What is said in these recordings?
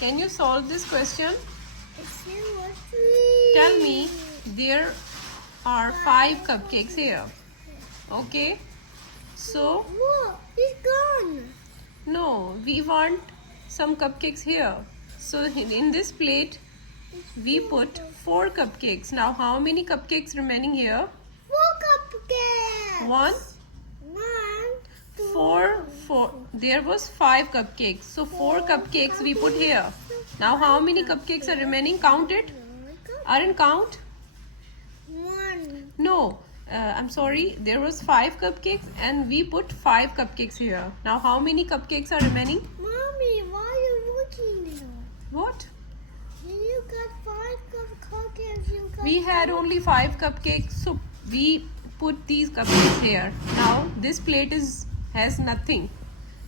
Can you solve this question? Tell me, there are 5 cupcakes here. Okay. So, Whoa, it's gone. no, we want some cupcakes here. So, in this plate, we put 4 cupcakes. Now, how many cupcakes remaining here? 4 cupcakes. 1, 1, 2, 4. There was 5 cupcakes. So, 4 cupcakes we put here. Now, how many cupcakes are remaining? Count it. Aren't count? 1. No. I'm sorry. There was 5 cupcakes and we put 5 cupcakes here. Now, how many cupcakes are remaining? Mommy, why are you looking there? What? You got 5 cupcakes. You got We had only 5 cupcakes, so we put these cupcakes here. Now this plate has nothing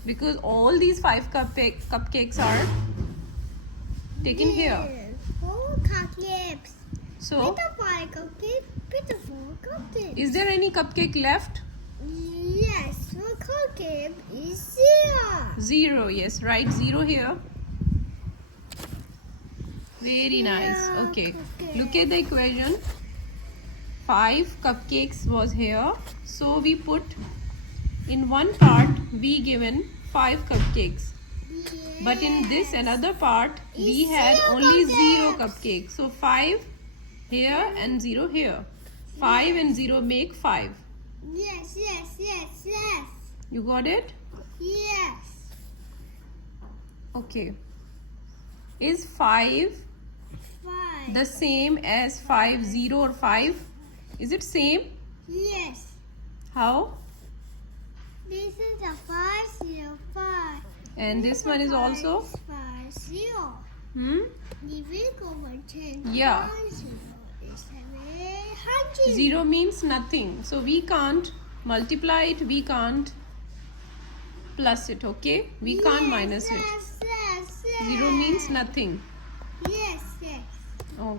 because all these 5 cupcakes are taken here. 4 cupcakes. So, Put a 5 cupcakes. Put a 4 cupcakes. is there any cupcake left? Yes, 4 cupcakes is 0. 0. Yes, write 0 here. Very nice. Okay. Look at the equation. 5 cupcakes was here. So we put in one part we given 5 cupcakes. But in this another part we had only 0 cupcakes. So 5 here and 0 here. 5 and 0 make 5. Yes. You got it? Yes. Okay. Is 5 5. the same as 5, 0 or 5? Is it same? Yes. How? This is a 5, 0, 5. And this one is also? 5, 0. Hmm? The vehicle will change. Yeah. 0 is 100. 0 means nothing. So we can't multiply it, we can't plus it, okay? We can't minus it. Yes. 0 means nothing. Yes. Oh.